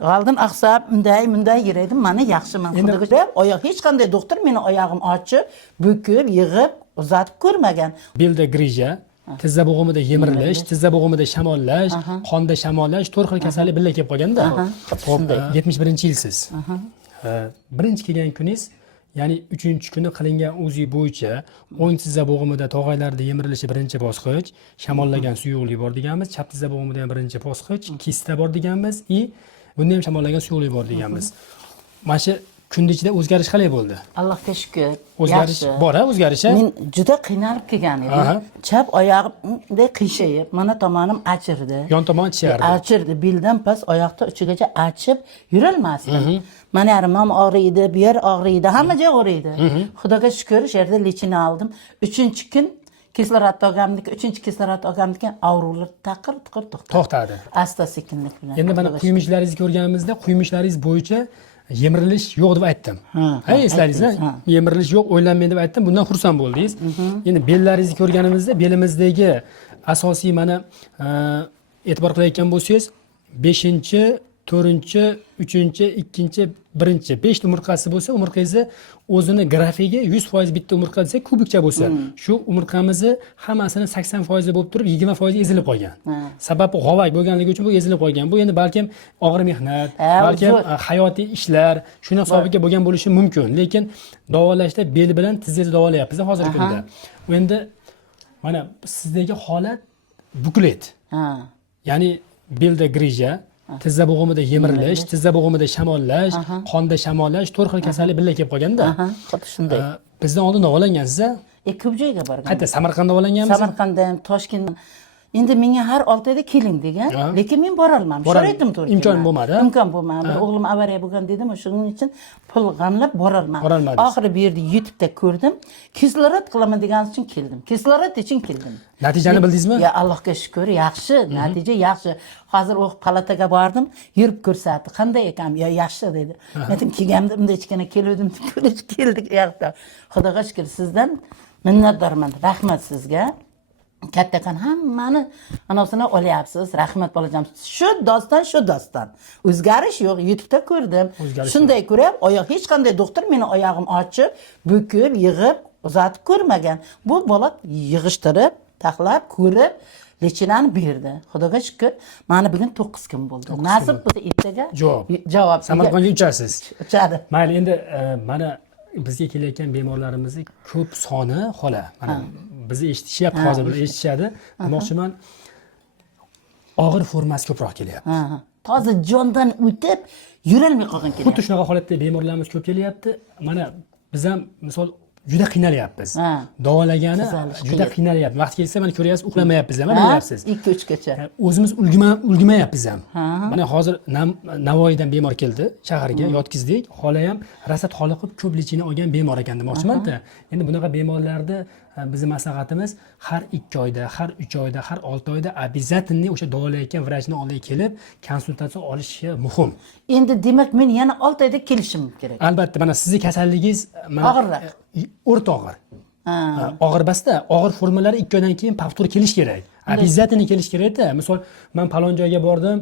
Oldin aqsab, unday yuraydim, mana yaxshiman. Xudoga oyoq hech qanday doktor meni oyog'im ochib, bukib, yig'ib, uzatib ko'rmagan. Belda grija, tizza bo'g'imida yemirilish, tizza bo'g'imida shamollash, qonda shamollash, 4 xil kasallik birga kelib qolganda. Xo'p, 71-yilsiz. Birinchi kelgan kuningiz, ya'ni 3-kuni qilingan o'zi bo'yicha o'ng tizza bo'g'imida tog'aylarda yemirilishi birinchi bosqich, shamollagan suyuqlik bor deganmiz, chap tizza bo'g'imida ham birinchi bosqich, kista bor deganmiz, bunda ham shamollagan suyuqlik bor deganmiz. Mana shu kun ichida o'zgarish qalay bo'ldi? Allohga shukr. O'zgarish bor, o'zgarish. Men juda qiynalib kelgan edim. Chap oyog'im bunday qiyshayib, mana tomonim achirdi. Yon tomon achardi. Achirdi, beldan past oyoqda uchigacha achib yurolmasdim. Mana yarimam og'riydi, bu yer og'riydi, hamma joy og'riydi. Xudoga shukr, shu yerda lechini oldim. 3-kun kislorod olganimdan, 3-kislorod olganimdan aurular taqir to'xtadi. Asta sekinlik bilan. Endi mana quymishlaringizni ko'rganimizda, quymishlaringiz bo'yicha yemirilish yo'q deb aytdim. Eslaringizmi? Yemirilish yo'q, o'ylanmang deb aytdim. Bundan xursand bo'ldingiz. Endi bellaringizni ko'rganimizda, belimizdagi asosiy mana e'tibor qilayotgan bo'lsangiz, 5-chi, 4-chi, 3-chi, 2-chi, 1-chi 5 ta umurtqasi bo'lsa, umurtqangizni o'zini grafiga 100% bitta umurtqa desa, kubikcha bo'lsa, shu umurtqamizni hammasini 80% bo'lib turib, 20% ezilib qolgan. Sababi g'ovak bo'lganligi uchun bu ezilib qolgan. Bu endi balkim og'ir mehnat, balkim hayotiy ishlar, shuni hisobiga bo'lgan bo'lishi mumkin. Lekin davolashda bel bilan tizingizni davolayapmiz hozirgi kunda. Endi mana sizdagi holat buklet. Ya'ni belda grija, tizza bo'g'imida yemirilish, tizza bo'g'imida shamollash, qonda shamollash, 4 xil kasallik birga kelib qolganda. Xuddi shunday. Bizdan oldin davolangansiz-a? Ko'p joyga borgan. Qayerda? Samarqandda davolanganmisiz? Samarqandda ham, Toshkentda. Endi menga har 6 oyda keling degan, lekin men bora olmadim. Sho'raydim to'g'ri. Imkon bo'lmadi. Imkon bo'lmadi. O'g'lim avariya bo'lgan dedim, shuning uchun pul g'amlab bora olmadim. Oxiri bu yerda YouTube'da ko'rdim. Kislorod qilaman degan uchun keldim. Kislorod uchun keldim. Natijani bildingizmi? Ya Allohga shukr, yaxshi, natija yaxshi. Hozir o'q palataga bordim, yurib ko'rsatdi. Qanday ekan? Ya yaxshi dedi. Men kelganimda bunday ichkana keldim, keldik u yoqda. Xudoga shukr, sizdan minnatdorman. Rahmat sizga. Kattakan hammani anasini olyapsiz. Rahmat bolajon. Shu doston. O'zgarish yo'q. YouTube'da ko'rdim. Shunday ko'rib, oyoq hech qanday doktor meni oyog'im ochib, bukib, yig'ib, uzatib ko'rmagan. Bu bola yig'ishtirib, taxlab, ko'rib, lechinani berdi. Xudoga shukr, mana bugun 9 kun bo'ldi. Nasib bo'lsa ertaga javob. Samarqandga uchasiz. Uchadi. Mayli, endi mana bizga kelayotgan bemorlarimizni ko'p soni xola. Mana bizni eshitishyapti, hozir bular eshitishadi. Demoqchiman, og'ir formasi ko'proq kelyapti. Toza jondan o'tib, yurolmay qolgan kelyapti. Xuddi shunaqa holatda bemorlarimiz ko'p kelyapti. Mana biz ham misol juda qiynalyapmiz. Davolagani juda qiynalyapti. Vaqt kelsa mana ko'ryapsiz, uxlamayapmiz ham, bilyapsiz. 2-3 gacha. O'zimiz ulg'mayapmiz ham. Mana hozir Navoiydan bemor keldi, shaharga yotkizdik. Xola ham Rasat Xoliqov ko'p lechini olgan bemor ekan demoqchiman-da. Endi bunaqa bemorlarda bizning maslahatimiz har 2 oyda, har 3 oyda, har 6 oyda обязательно o'sha davolayotgan vrachning oldiga kelib, konsultatsiya olishi muhim. Endi demak men yana 6 oyda kelishim kerak. Albatta, mana sizning kasalligingiz og'irroq. O'rta og'ir. Og'ir emasda, og'ir formalari 2 oydan keyin повтор kelish kerak. Обязательно kelish kerak-da. Misol, men palon joyga bordim,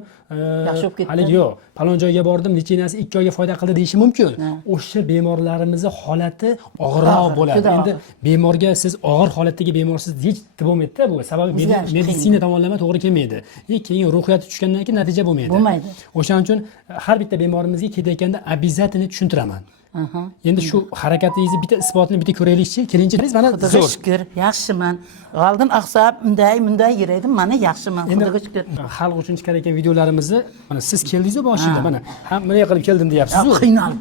yaxshi bo'lib ketdi. Haligi yo'q, palon joyga bordim, lechinasi 2 oyga foyda qildi deyishi mumkin. O'sha bemorlarimizning holati og'irroq bo'ladi. Endi bemorga siz og'ir holatdagi bemorsiz hech bo'lmaydi-da bu. Sababi meditsina tomonlama to'g'ri kelmaydi. Keyin ruhiyati tushgandan keyin natija bo'lmaydi. O'shaning uchun har bitta bemorimizga ketayotganda обязательно tushuntiraman. Endi shu harakatingizni bitta isbotini bitta ko'raylikchi. Kelingchi, mana Xudoga shukr, yaxshiman. Oldin aqsab, unday yuraydim, mana yaxshiman. Xudoga shukr. Xalq uchun chiqarayotgan videolarimizda mana siz keldingiz-ku boshida, mana hamma qilib keldim deyapsiz.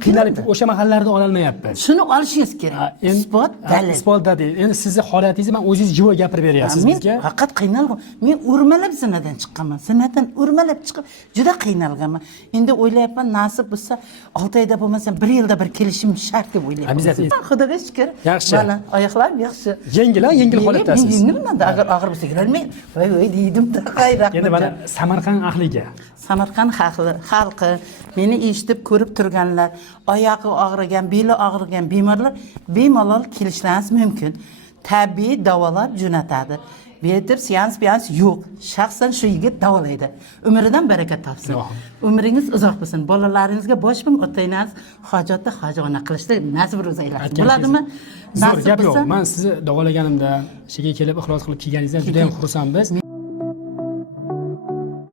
Qiynalib o'sha mahallalarda ola olmayapmiz. Shuni olishingiz kerak. Isbot dalil. Isbot dalil. Endi sizning holatingizni men o'zingiz jivo gapirib beryapsiz bizga. Men faqat qiynaldim. Men o'rmalab zinadan chiqqanman. Zinadan o'rmalab chiqib juda qiynalganman. Endi o'ylayapman, nasib bo'lsa 6 oyda bo'lmasa 1 yilda bir kelishim shart deb o'ylayapman. Обязательно. Xudoga shukr. Yaxshi. Mana oyoqlarim yaxshi. Yengil holatdasiz. Nima agar og'ir bo'lsa kirolmay, voy deydim-da, xayrat. Endi mana Samarqand ahliga. Samarqand xalqi, meni eshitib ko'rib turganlar, oyog'i og'rigan, beli og'rigan bemorlar bemalol kelishlari mumkin. Tabiiy davolab jo'natadi. Betir seans yo'q. Shaxsan shu yigit davolaydi. Umridan baraka topsin. Umringiz uzoq bo'lsin. Bolalaringizga bosh ming otayingiz hojatda hojona qilishda nasib ro'za aylasin. Bo'ladimi? Zo'r gap yo'q. Men sizni davolaganimda, shega kelib ixlos qilib kelganingizdan juda ham xursandmiz.